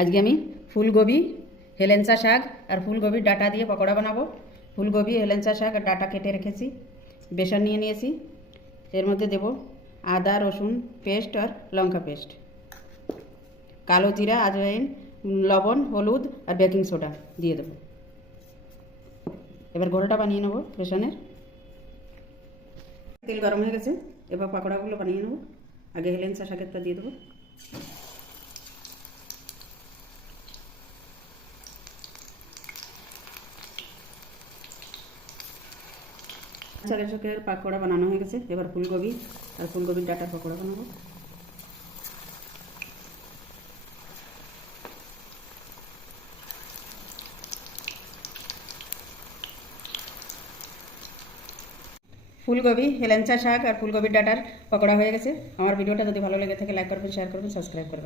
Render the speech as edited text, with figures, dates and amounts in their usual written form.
আজকে আমি ফুলকপি হেলেঞ্চা শাক আর ফুলকপির ডাঁটা দিয়ে পকোড়া বানাবো। ফুলকপি হেলেঞ্চা শাক আর ডাঁটা কেটে রেখেছি, বেসন নিয়ে নিয়েছি। এর মধ্যে দেব আদা রসুন পেস্ট আর লঙ্কা পেস্ট, কালো জিরা, আজওয়াইন, লবণ, হলুদ আর বেকিং সোডা দিয়ে দেবো। এবার ঘোলটা বানিয়ে নেবো বেসনের। তেল গরম হয়ে গেছে, এবার পকোড়াগুলো বানিয়ে নেবো। আগে হেলেঞ্চা শাকেরটা দিয়ে দেবো। শাকের পকোড়া বানানো হয়ে গেছে, এবার ফুলকপি আর ফুলকপির ডাঁটার পকোড়া বানাবো। ফুলকপি হেলেঞ্চা শাক আর ফুলকপির ডাঁটার পকোড়া হয়ে গেছে। আমার ভিডিওটা যদি ভালো লেগে থাকে লাইক করবেন, শেয়ার করবেন, সাবস্ক্রাইব করবেন।